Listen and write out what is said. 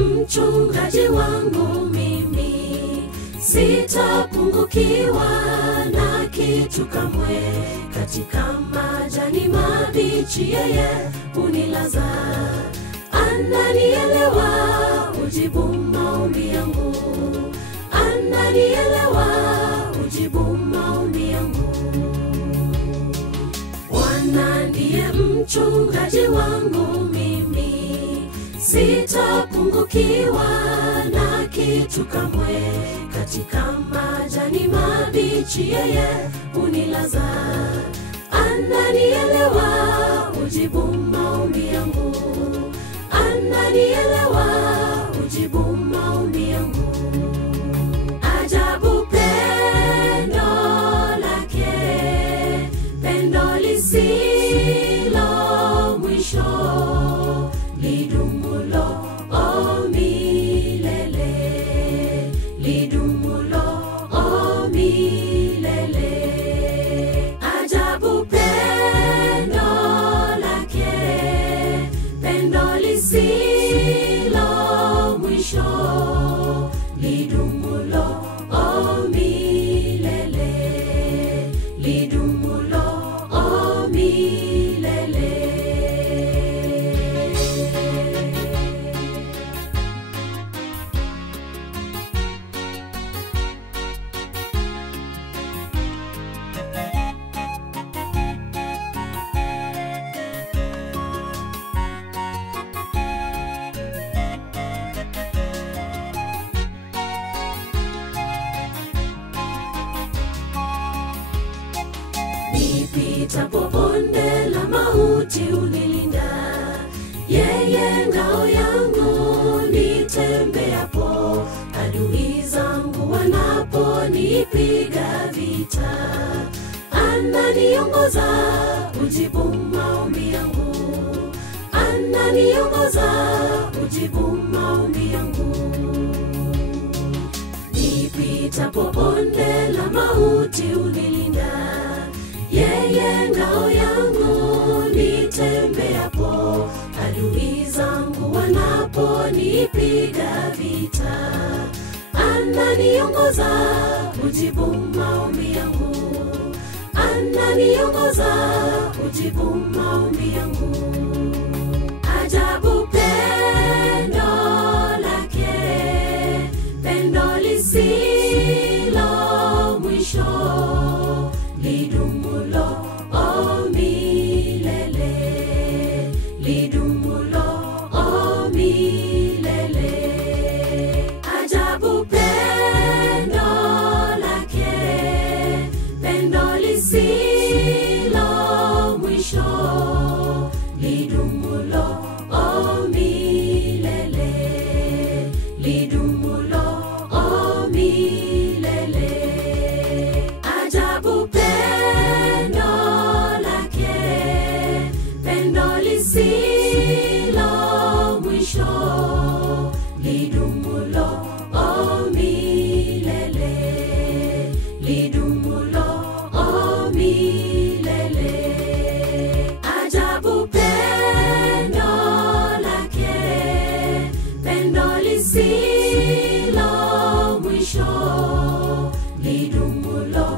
mchungaji wangu mimi, sitapungukiwa na kitu kamwe. Katika majani mabichi yeye unilaza, ananielewa ujibu maombi yangu, ananielewa ujibu maombi yangu. Bwana ndiye mchungaji wangu mimi, sitapungukiwa na kitu kamwe. Katika majani mabichi yeye unilaza, ananielewa ujibu maombi yangu, ananielewa ujibu maombi yangu. Ajabu pendo lake, pendo lisilo mwisho, lidumulo milele, lidumulo milele. Ajabu pendo lake, pendo lisilo mwisho, lidumulo milele, lidumulo milele. Nipitapo bonde la mauti unilinda, yeye ngao yangu. Nitembeapo adui zangu wanaponipiga vita, ananiongoza ujibu maombi yangu, ananiongoza ujibu maombi yangu. Nipitapo bonde la mauti unilinda, yeye ngao yangu. Nitembeapo adui zangu wanaponipiga vita, ananiongoza ujibu maombi yangu, ananiongoza ujibu maombi yangu. Ajabu pendo lake, pendo lisilo mwisho, lidumulo milele, lidumulo milele. Ajabu pendo lake, pendo lisilo mwisho, lidumulo milele, lidumulo milele. Ajabu pendo lake, pendo lisilo mwisho, lidumulo milele, lidumulo milele. Ajabu pendo lake, pendo lisilo mwisho, lidumulo